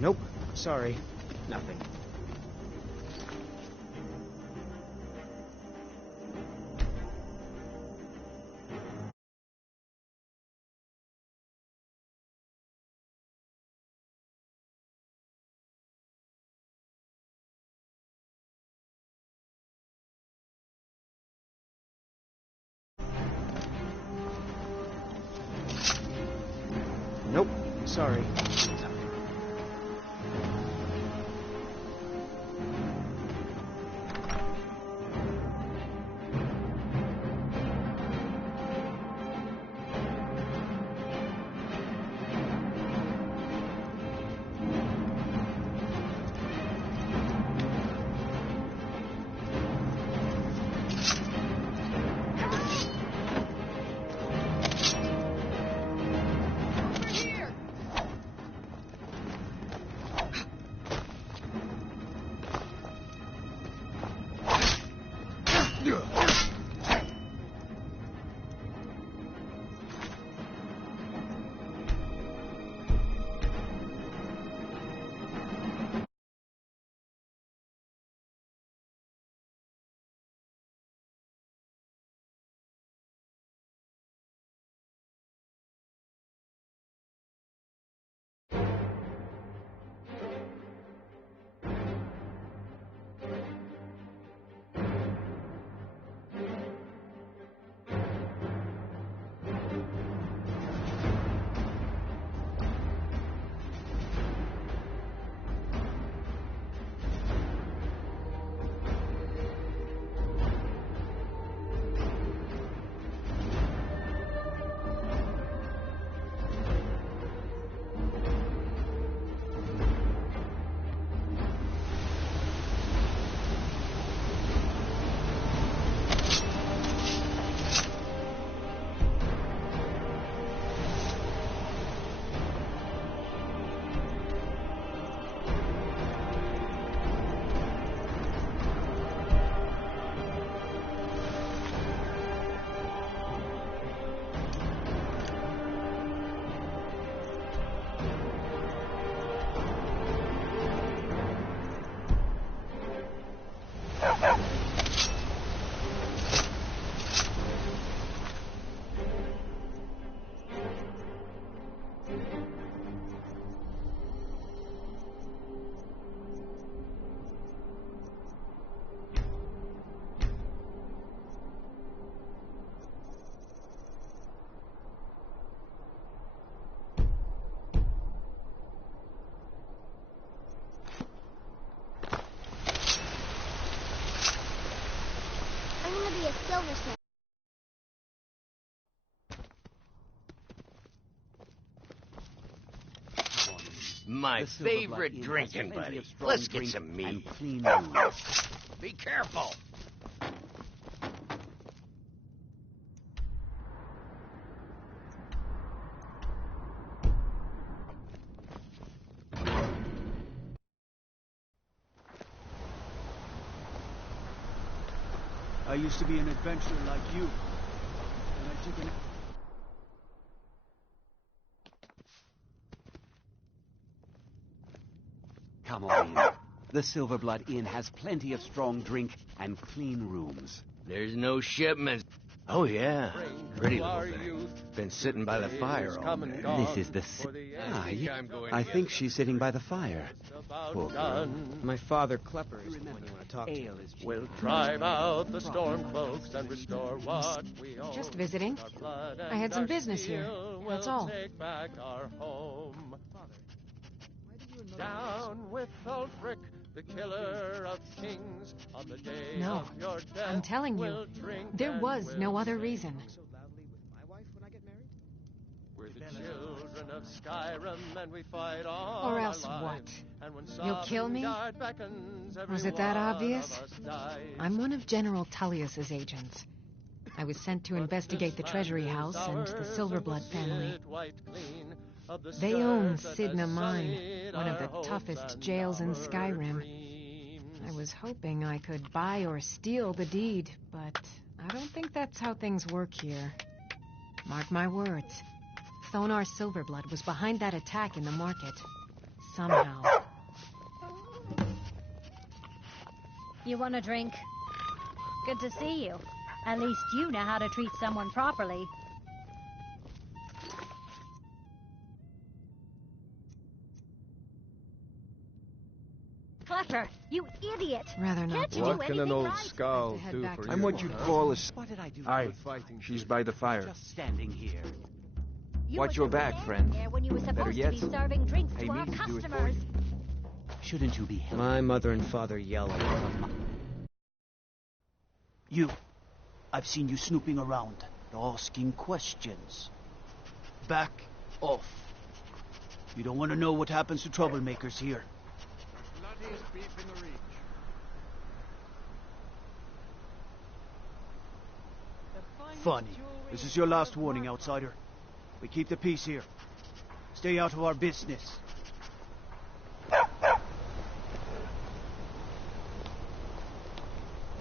Nope. Sorry. Nothing. Nope. Sorry. Silversmith. My favorite drinking buddy. Let's get some meat. Be careful. I used to be an adventurer like you, and I took an... Come on in. The Silverblood Inn has plenty of strong drink and clean rooms. There's no shipments. Oh, yeah. Pretty little thing. Been sitting by the fire all day. This is the... yeah. I think she's sitting by the fire. Poor girl. My father, Klepper, is the one you want to talk to. We'll drive out the storm cloaks and restore what we own. Just visiting. I had some business here. That's all. Take back our home. Down with Ulfric, the killer of kings, on the day No, of your death. I'm telling you, there was no other reason. So loudly with my wife when I get married? We're the children of Skyrim, and we fight all Or else our what? lives. And when You'll kill me? Sovngarde beckons, Was it every that one obvious? of us dies. I'm one of General Tullius's agents. I was sent to investigate the Treasury House and the Silverblood family. They own Sidna Mine, one of the toughest jails in Skyrim. I was hoping I could buy or steal the deed, but I don't think that's how things work here. Mark my words. Thonar Silverblood was behind that attack in the market. somehow. You want a drink? Good to see you. At least you know how to treat someone properly. Klepper, you idiot! Rather not. Can't you What do can an anything old right? skull Head do back for to you? I'm what you'd call a... What did I do? Aye, Fighting she's by the fire. Just standing here. You Watch were your just back, standing friend. there when you were supposed yet, to be serving drinks pay to me our to do it for customers. you. Shouldn't you be helping? My mother and father yell at me. You. I've seen you snooping around, asking questions. Back off. You don't want to know what happens to troublemakers here. Funny. This is your last warning, outsider. We keep the peace here. Stay out of our business.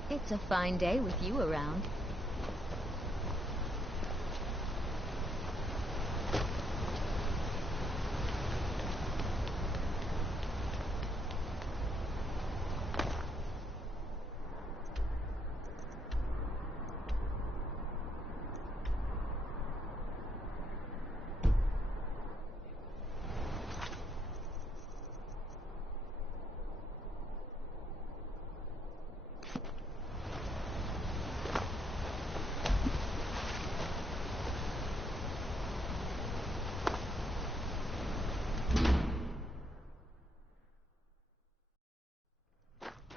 It's a fine day with you around.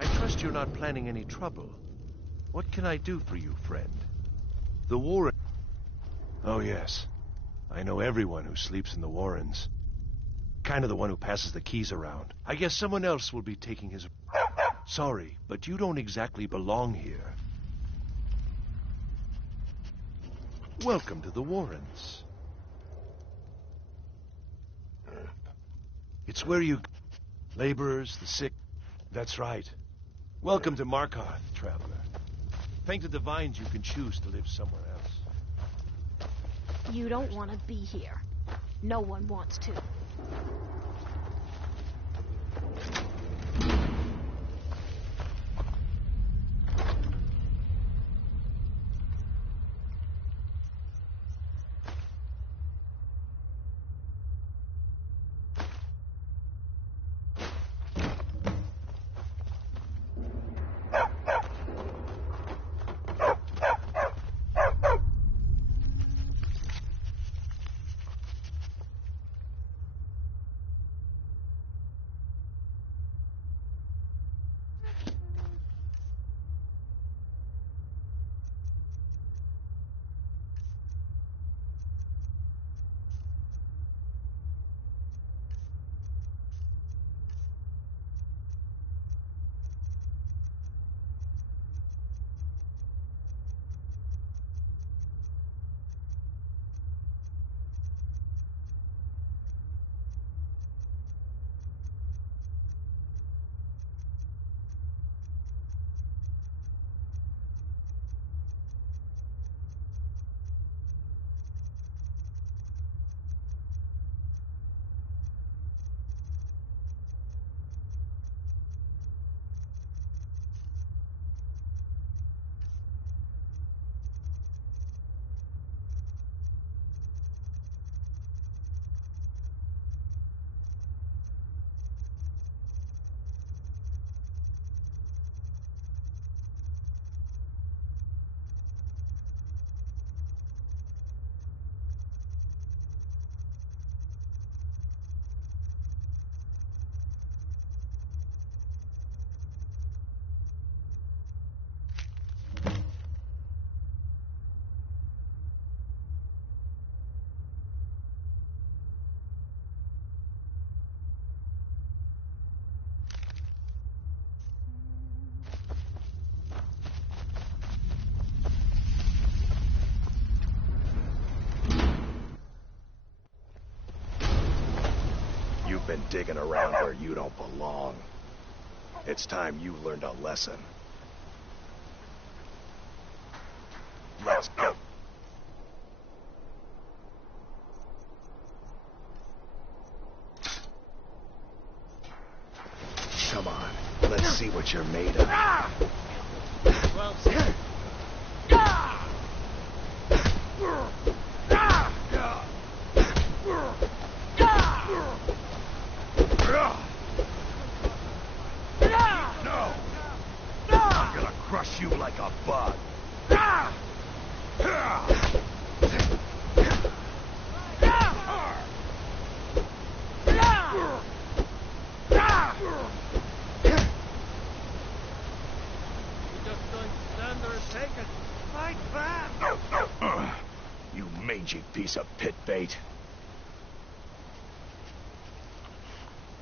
I trust you're not planning any trouble. What can I do for you, friend? The Warren... Oh, yes. I know everyone who sleeps in the Warrens. Kind of the one who passes the keys around. I guess someone else will be taking his... Sorry, but you don't exactly belong here. Welcome to the Warrens. It's where you... Laborers, the sick... That's right. Welcome to Markarth, traveler. Thank the divines you can choose to live somewhere else. You don't want to be here. No one wants to. You've been digging around where you don't belong. It's time you learned a lesson. Let's go. see what you're made of. Well said. No! I'm gonna crush you like a bug. You're just going to stand there and take it. Fight back! You mangy piece of pit bait.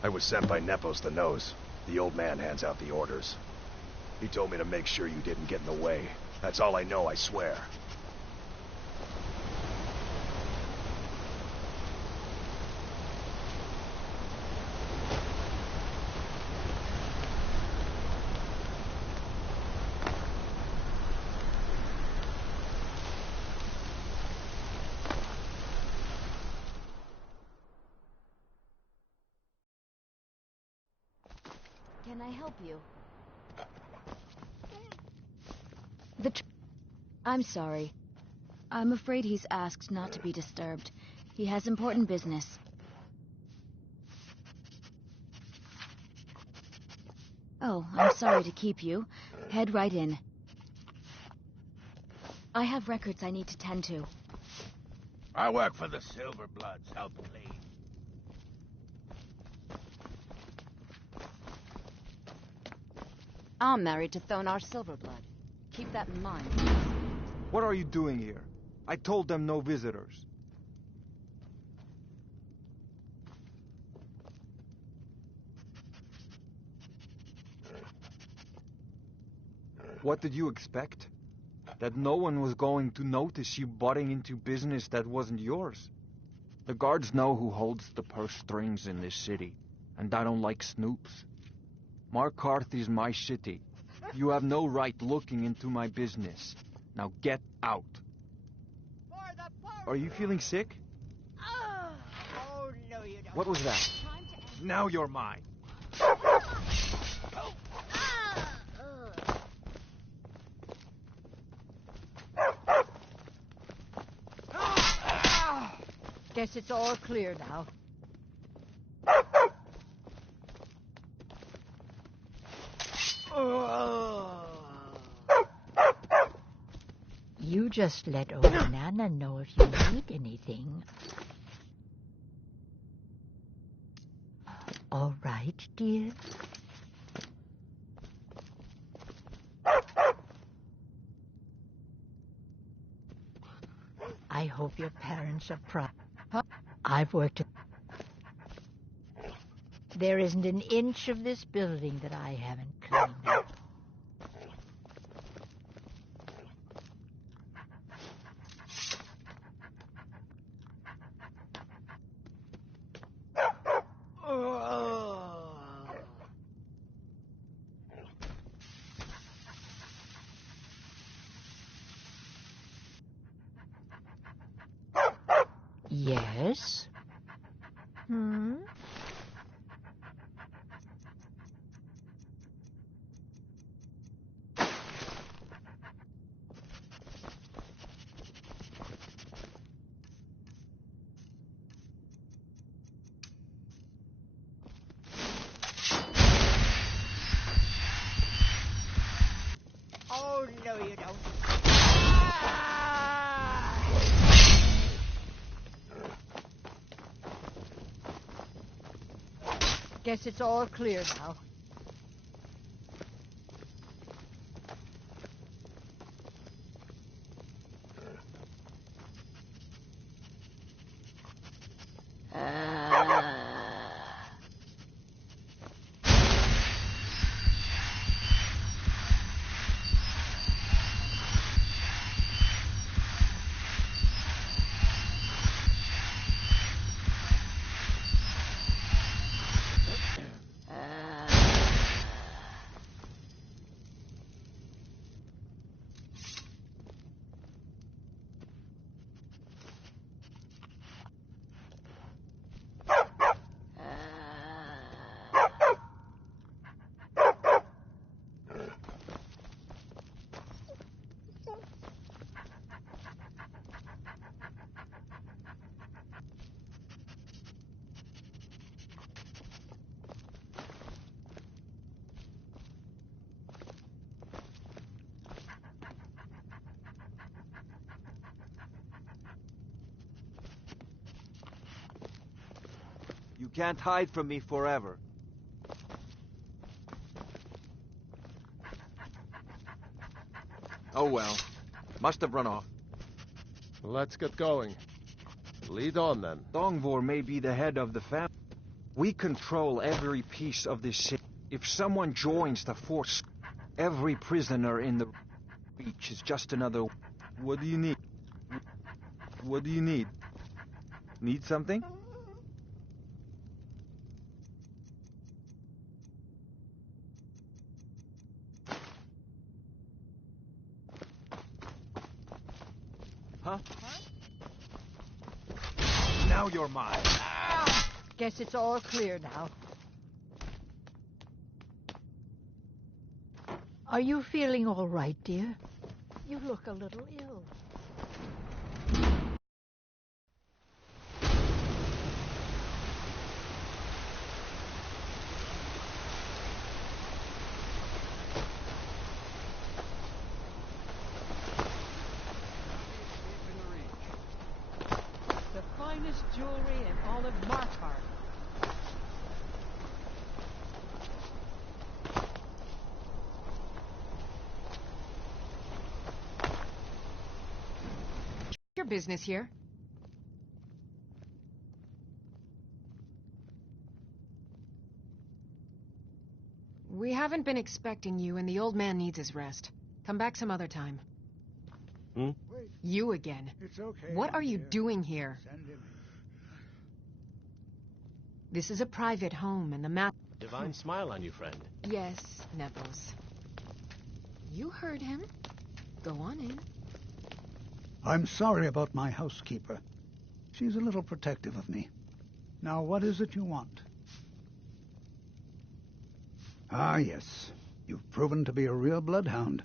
I was sent by Nepos the Nose. The old man hands out the orders. He told me to make sure you didn't get in the way. That's all I know, I swear. Can I help you? I'm sorry. I'm afraid he's asked not to be disturbed. He has important business. Oh, I'm sorry to keep you. Head right in. I have records I need to tend to. I work for the Silverbloods. Help clean. I'm married to Thonar Silverblood. Keep that in mind. What are you doing here? I told them no visitors. What did you expect? That no one was going to notice you butting into business that wasn't yours? The guards know who holds the purse strings in this city, and I don't like snoops. Markarth is my city. You have no right looking into my business. Now get out. Are you feeling sick? Oh, no, you don't. What was that? Now you're mine. Guess it's all clear now. You just let old Nana know if you need anything. All right, dear? I hope your parents are proud. I've worked... There isn't an inch of this building that I haven't cleaned up. Yes? Hmm? Oh, no, you don't. Guess it's all clear now. You can't hide from me forever. Oh well. Must have run off. Let's get going. Lead on, then. Dongvor may be the head of the family. We control every piece of this city. If someone joins the force, every prisoner in the reach is just another... What do you need? What do you need? Need something? Huh? Now you're mine. Guess it's all clear now. Are you feeling all right, dear? You look a little ill. The finest jewelry in all of Markarth. Your business here. We haven't been expecting you, and the old man needs his rest. Come back some other time. Hmm? You again. It's okay. What are you doing here? Send him in. This is a private home, and the map... Divine smile on you, friend. Yes, Nepos. You heard him. Go on in. I'm sorry about my housekeeper. She's a little protective of me. Now, what is it you want? Ah, yes. You've proven to be a real bloodhound.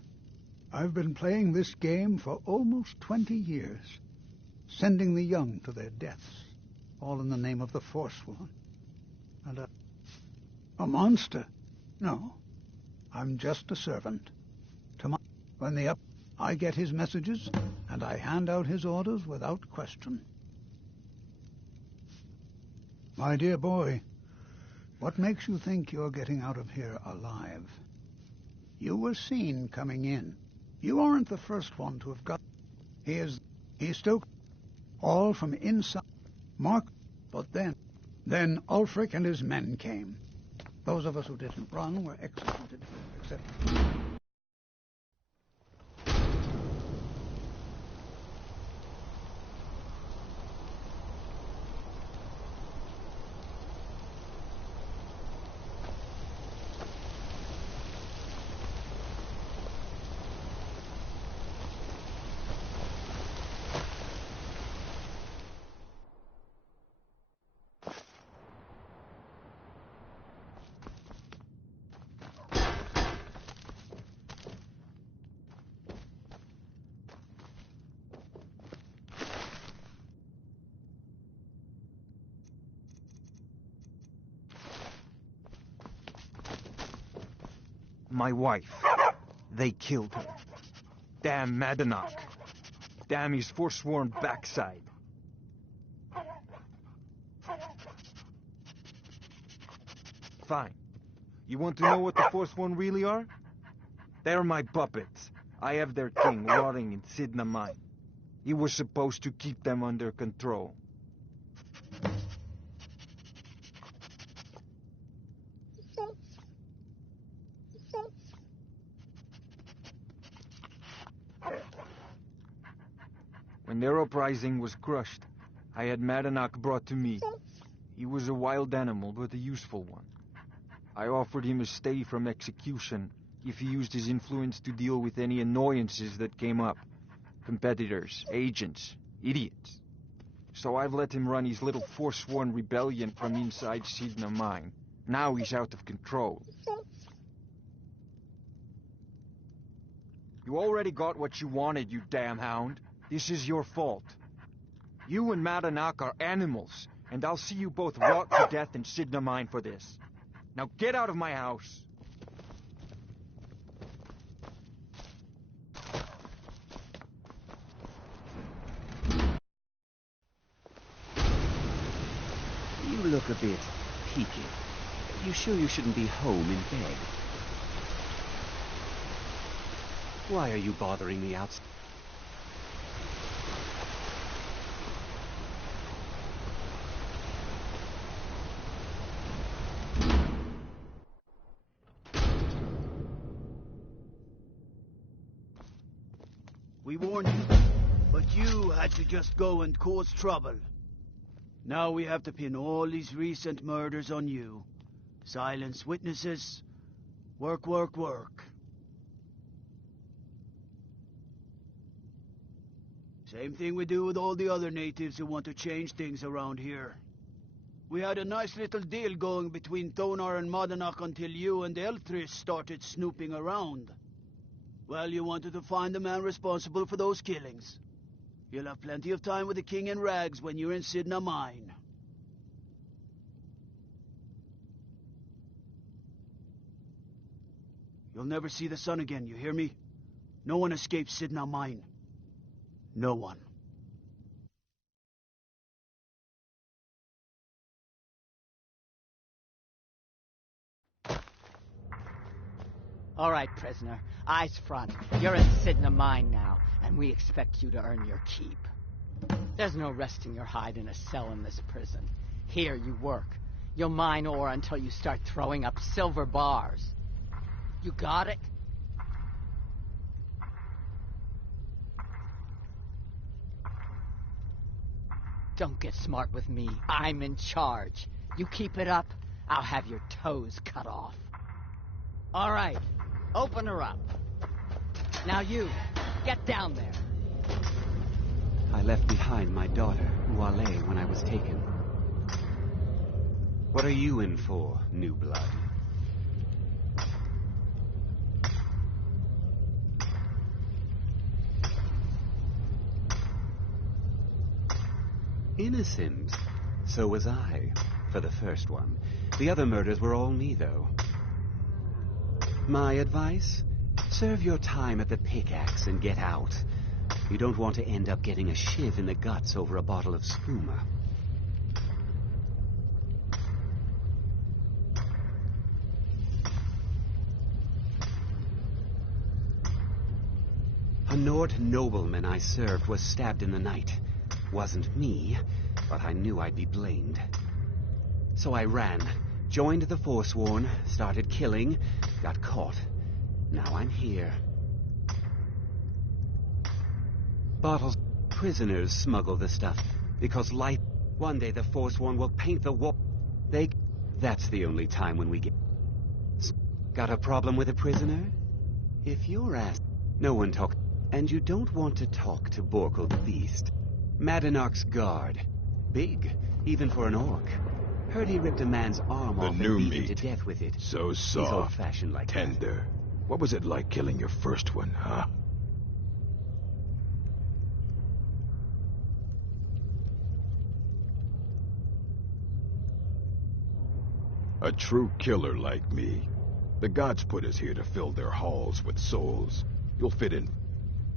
I've been playing this game for almost 20 years, sending the young to their deaths, all in the name of the Forsworn. And a monster? No, I'm just a servant. When I get his messages, and I hand out his orders without question. My dear boy, what makes you think you're getting out of here alive? You were seen coming in. You aren't the first one to have got... He's still... all from inside. Mark... But then Ulfric and his men came. Those of us who didn't run were executed, except... My wife. They killed her. Damn Madanach. Damn his forsworn backside. Fine. You want to know what the Forsworn really are? They're my puppets. I have their king rotting in Sidna mine. He was supposed to keep them under control. When their uprising was crushed, I had Madanach brought to me. He was a wild animal, but a useful one. I offered him a stay from execution if he used his influence to deal with any annoyances that came up. Competitors, agents, idiots. So I've let him run his little forsworn rebellion from inside Sidna mine. Now he's out of control. You already got what you wanted, you damn hound. This is your fault. You and Madanach are animals, and I'll see you both rot to death in Sidna mine for this. Now get out of my house. You look look a bit peaky. You sure you shouldn't be home in bed? Why are you bothering me outside? We warned you, but you had to just go and cause trouble. Now we have to pin all these recent murders on you. Silence witnesses. Work, work, work. Same thing we do with all the other natives who want to change things around here. We had a nice little deal going between Thonar and Madanach until you and Elthris started snooping around. Well, you wanted to find the man responsible for those killings. You'll have plenty of time with the king in rags when you're in Sidna Mine. You'll never see the sun again, you hear me? No one escapes Sidna Mine. No one. All right, prisoner. Eyes front. You're in Sidna Mine now, and we expect you to earn your keep. There's no resting your hide in a cell in this prison. Here you work. You'll mine ore until you start throwing up silver bars. You got it? Don't get smart with me. I'm in charge. You keep it up, I'll have your toes cut off. All right. Open her up. Now you, get down there. I left behind my daughter, Uale, when I was taken. What are you in for, new blood? Innocent. So was I, for the first one. The other murders were all me, though. My advice? Serve your time at the pickaxe and get out. You don't want to end up getting a shiv in the guts over a bottle of skooma. A Nord nobleman I served was stabbed in the night. Wasn't me, but I knew I'd be blamed. So I ran, joined the Forsworn, started killing, got caught. Now I'm here. Bottles. Prisoners smuggle the stuff, because life... One day the Forsworn will paint the wall. That's the only time when we get... Got a problem with a prisoner? If you're asked... No one talk... And you don't want to talk to Borkle the Beast. Madanach's guard. Big, even for an orc. Heard he ripped a man's arm off and beat him to death with it. So soft. He's old-fashioned like tender. that. What was it like killing your first one, huh? A true killer like me. The gods put us here to fill their halls with souls. You'll fit in.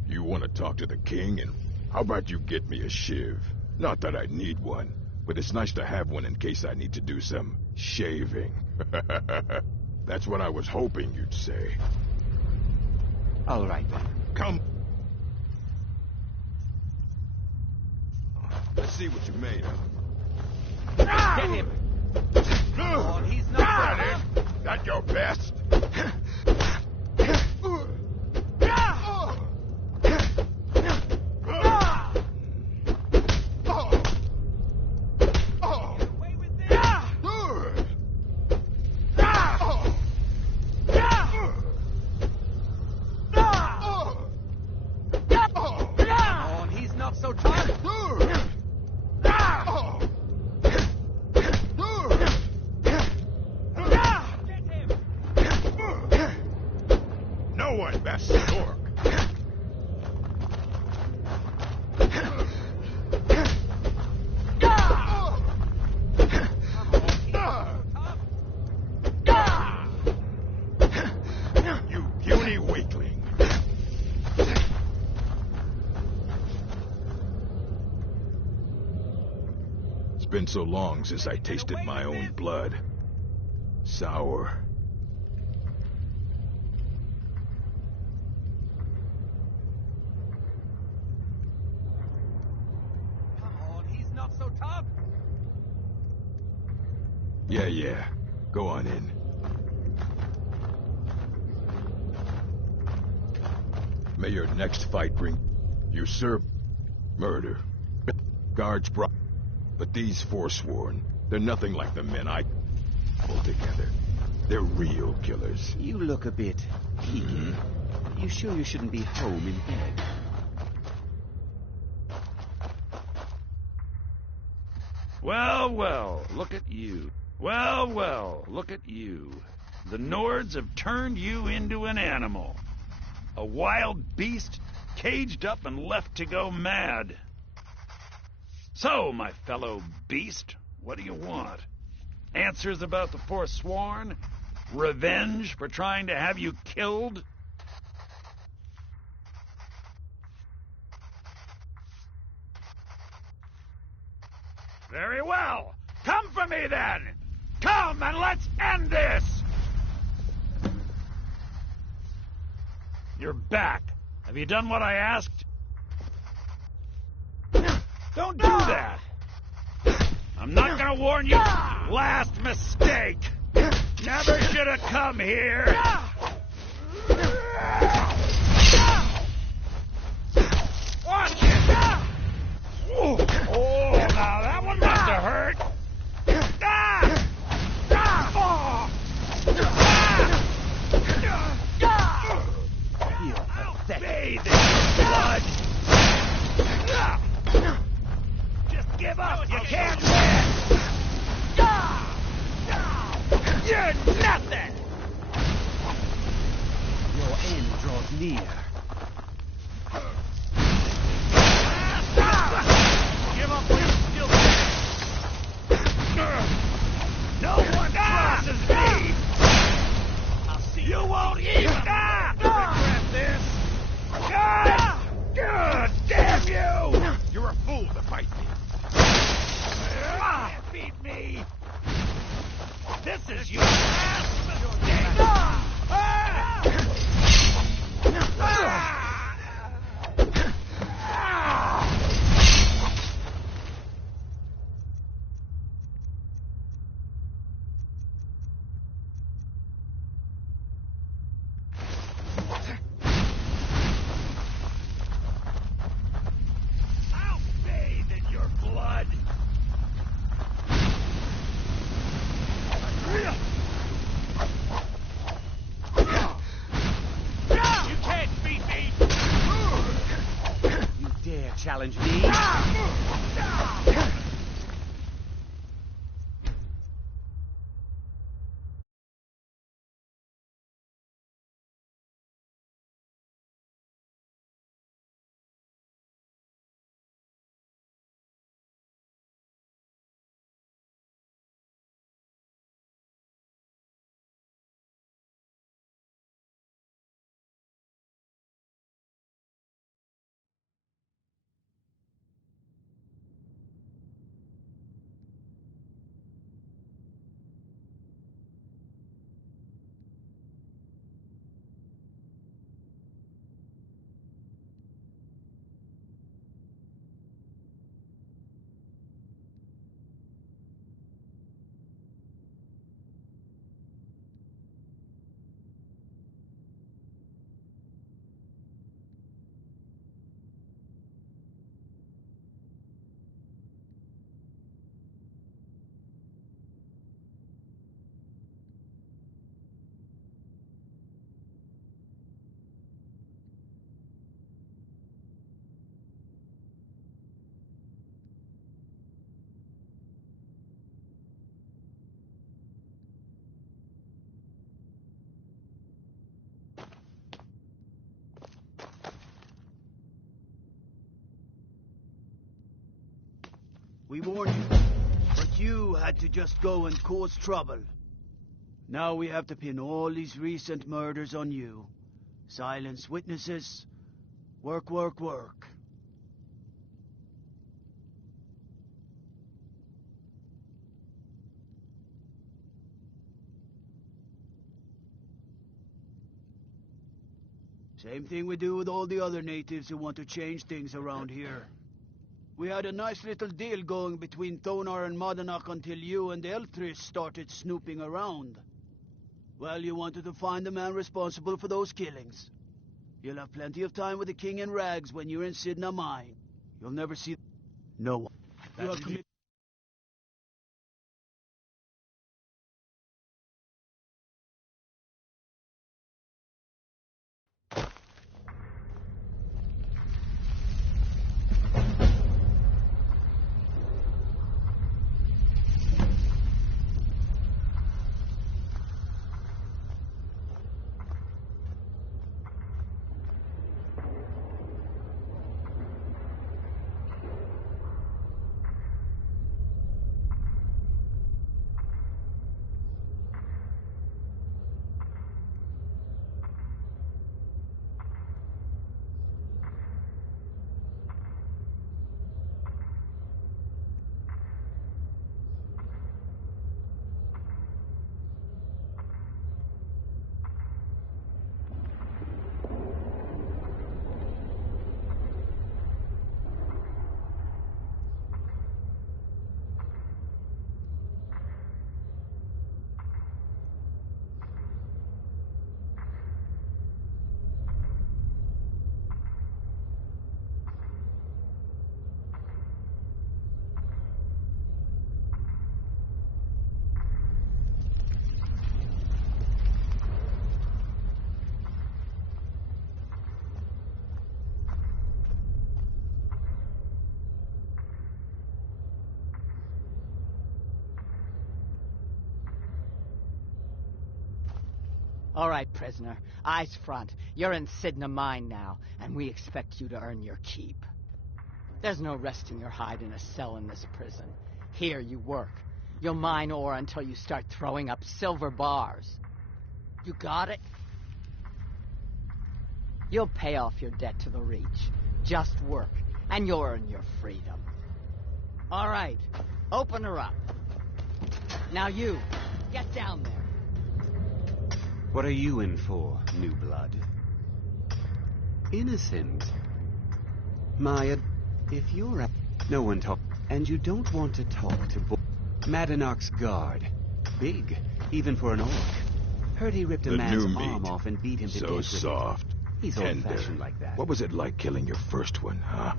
You want to talk to the king, and how about you get me a shiv? Not that I need one, but it's nice to have one in case I need to do some shaving. That's what I was hoping you'd say. All right, then. Come. Let's see what you made of. Get him! Oh, he's not That your best? so long since I tasted my own blood. Sour. Come on, he's not so tough. Yeah. Go on in. May your next fight bring usurp, murder. Guards brought, but these Forsworn, they're nothing like the men I pulled together. They're real killers. You look a bit peaky. You sure you shouldn't be home in bed? Well, look at you. Well, look at you. The Nords have turned you into an animal. A wild beast, caged up and left to go mad. So, my fellow beast, what do you want? Answers about the Forsworn? Revenge for trying to have you killed? Very well. Come for me, then! Come and let's end this! You're back. Have you done what I asked? Don't do that! I'm not gonna warn you. Last mistake! Never should have come here! Watch it! Oh, now that one must have hurt! You're pathetic. Bathe in blood! Just give up! You can't win! You're nothing! Your end draws near. Give up when you still No one crosses me! I'll see you won't even regret this! God damn you! You're a fool to fight me. Can't beat me! This is your last mistake! I'll bathe in your blood! You can't beat me! You dare challenge me? We warned you, but you had to just go and cause trouble. Now we have to pin all these recent murders on you. Silence witnesses. Work. Same thing we do with all the other natives who want to change things around here. We had a nice little deal going between Thonar and Madanak until you and Elthris started snooping around. Well, you wanted to find the man responsible for those killings. You'll have plenty of time with the king in rags when you're in Sidna Mine. You'll never see no one. You have committed. All right, prisoner. Eyes front. You're in Sidna Mine now, and we expect you to earn your keep. There's no resting your hide in a cell in this prison. Here you work. You'll mine ore until you start throwing up silver bars. You got it? You'll pay off your debt to the Reach. Just work, and you'll earn your freedom. All right, open her up. Now you, get down there. What are you in for, new blood? Innocent. Maya, if you're a... No one talk... And you don't want to talk to Madanach's guard. Big, even for an orc. Heard he ripped a man's arm off and beat him to death. So soft. He's old-fashioned like that. What was it like killing your first one, huh?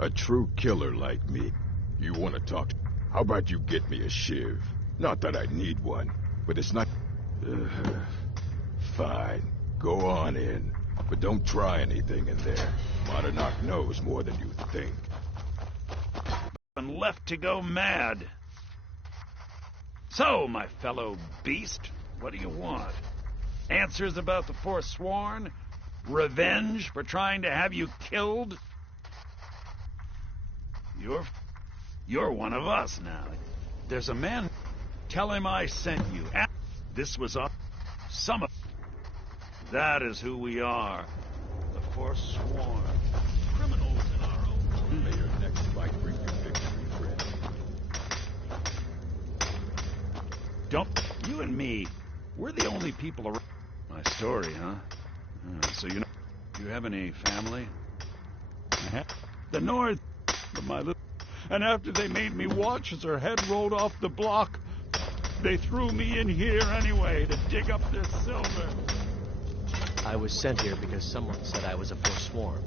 A true killer like me. You want to talk to... How about you get me a shiv? Not that I need one, but it's not... Fine. Go on in. But don't try anything in there. Madanach knows more than you think. And left to go mad. So, my fellow beast, what do you want? Answers about the Forsworn? Revenge for trying to have you killed? You're one of us now. There's a man. Tell him I sent you. This was some of... That is who we are. The Forsworn. Criminals in our own... May your next fight bring you victory, friend. Don't... You and me, we're the only people around... My story, huh? So you know... Do you have any family? I have... The North... But my little... And after they made me watch as her head rolled off the block, they threw me in here anyway to dig up this silver. I was sent here because someone said I was a Forsworn.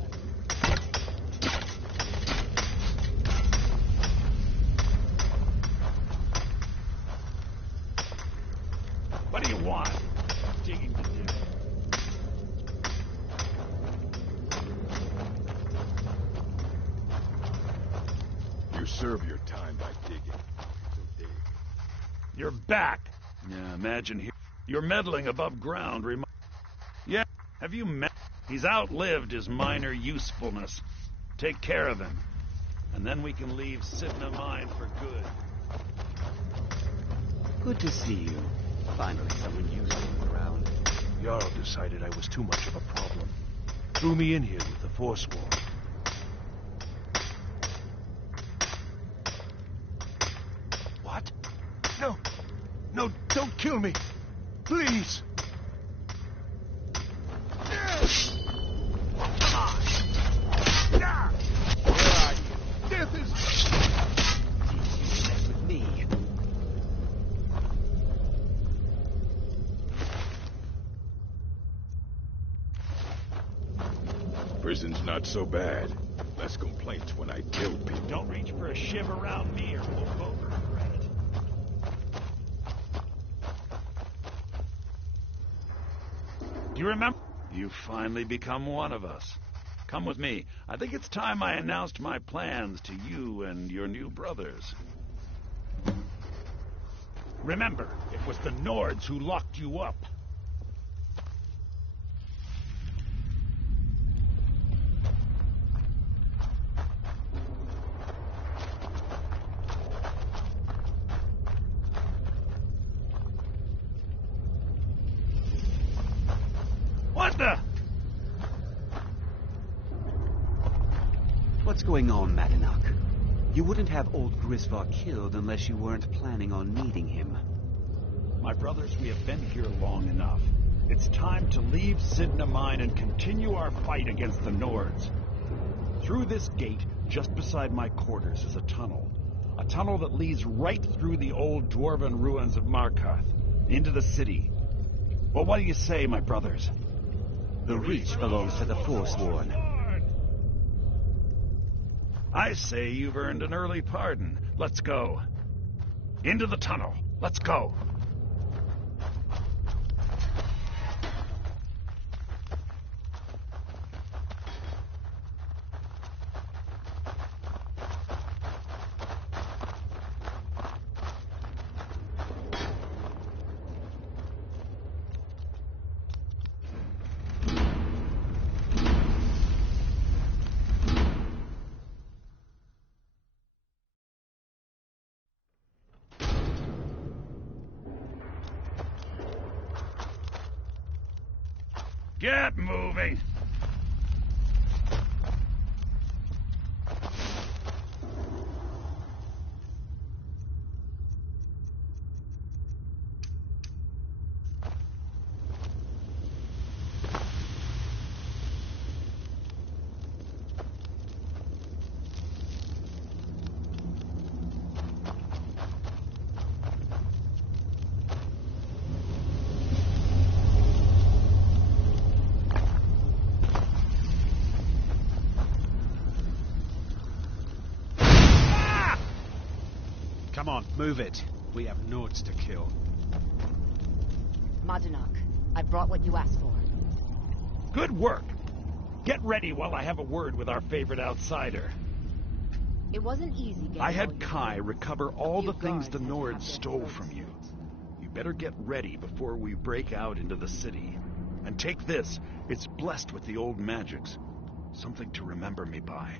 What do you want? Digging to dig. You serve your time by digging. So dig. You're back. Yeah, imagine here. You're meddling above ground. Yeah, have you met? He's outlived his minor usefulness. Take care of him. And then we can leave Sidna Mine for good. Good to see you. Finally, someone useful around. Jarl decided I was too much of a problem. Threw me in here with the Forsworn. What? No! No, don't kill me! Please! Death is... Mess with me. Prison's not so bad. Less complaints when I kill people. Don't reach for a shiv around me or we'll both regret it. Do you remember? You've finally become one of us. Come with me. I think it's time I announced my plans to you and your new brothers. Remember, it was the Nords who locked you up. What the? What's going on, Madanach? You wouldn't have old Grisvar killed unless you weren't planning on needing him. My brothers, we have been here long enough. It's time to leave Sidna Mine and continue our fight against the Nords. Through this gate, just beside my quarters, is a tunnel. A tunnel that leads right through the old dwarven ruins of Markarth, into the city. Well, what do you say, my brothers? The Reach belongs to the Forsworn. I say you've earned an early pardon. Let's go. Into the tunnel. Let's go. Get moving! Come on, move it. We have Nords to kill. Madanach, I brought what you asked for. Good work! Get ready while I have a word with our favorite outsider. It wasn't easy getting I had Kai recover all the things the Nords stole from you. You better get ready before we break out into the city. And take this, it's blessed with the old magics. Something to remember me by.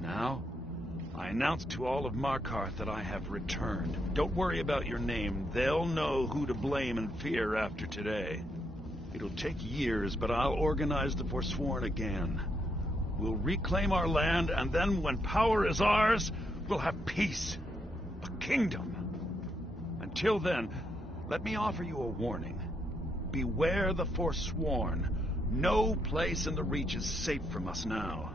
Now, I announce to all of Markarth that I have returned. Don't worry about your name. They'll know who to blame and fear after today. It'll take years, but I'll organize the Forsworn again. We'll reclaim our land, and then when power is ours, we'll have peace. A kingdom. Until then, let me offer you a warning. Beware the Forsworn. No place in the Reach is safe from us now.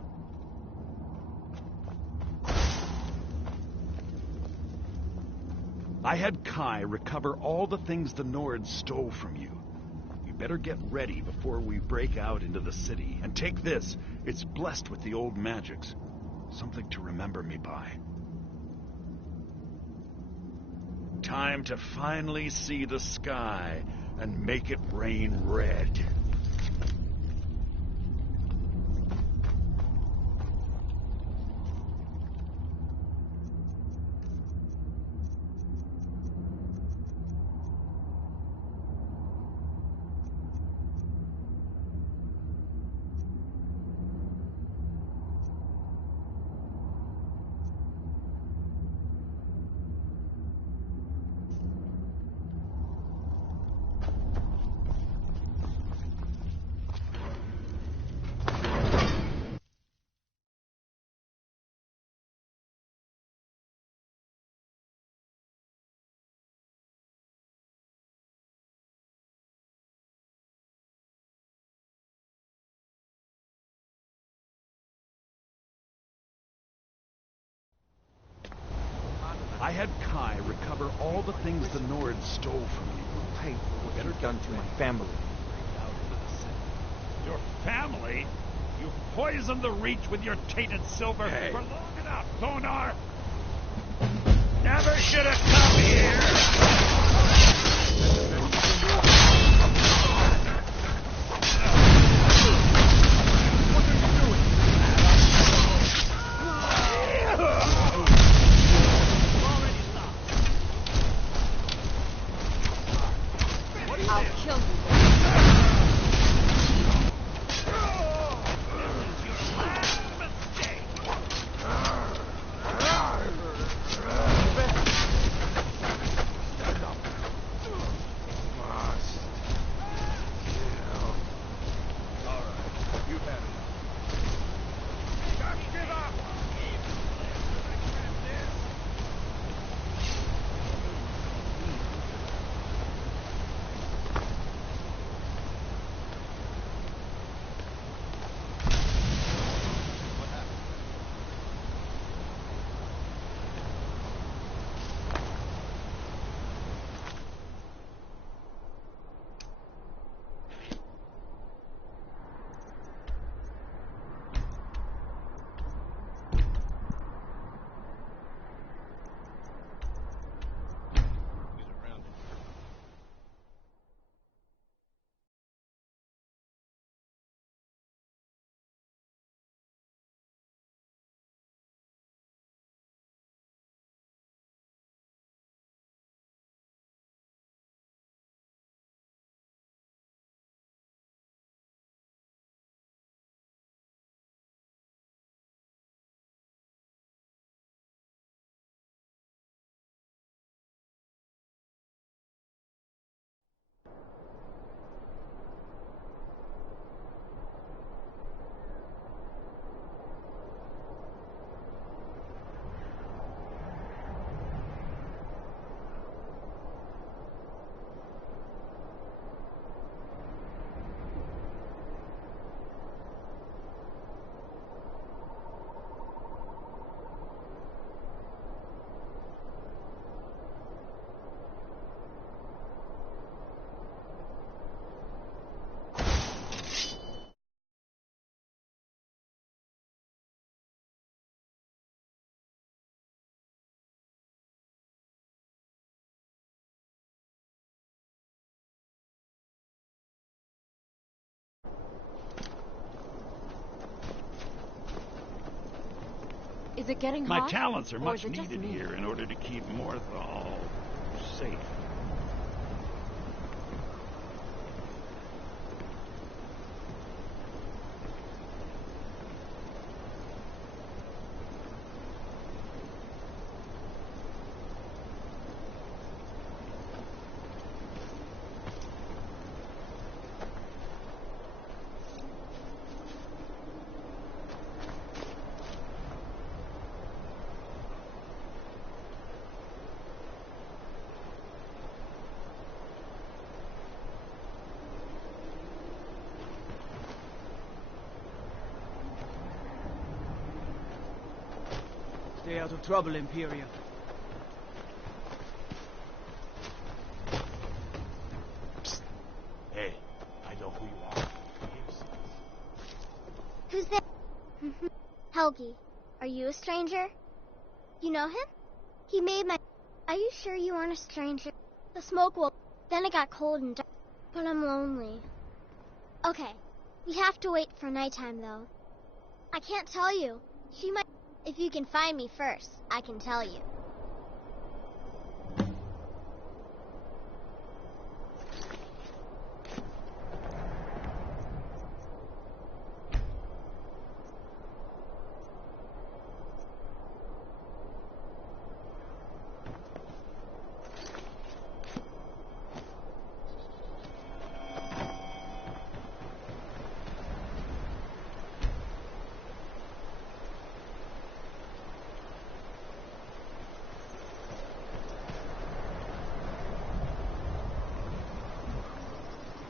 I had Kai recover all the things the Nords stole from you. You better get ready before we break out into the city. And take this, it's blessed with the old magics. Something to remember me by. Time to finally see the sky and make it rain red. recover all the things the Nords stole from you. You'll pay for what you've done to my family. Your family? You poisoned the Reach with your tainted silver for long enough, Thonar! Never should have come here! I'll kill you. Is it getting My hot? talents are Or much is it just needed me? here in order to keep Morthal safe. Stay out of trouble, Imperial. Psst. Hey, I know who you are. Who's there? Helgi, are you a stranger? You know him? He made my... Are you sure you aren't a stranger? The smoke will... Then it got cold and dark, but I'm lonely. Okay, we have to wait for nighttime, though. I can't tell you. She might... If you can find me first, I can tell you.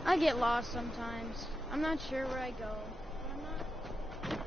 I get lost sometimes. I'm not sure where I go. I'm not...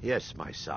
Yes, my son.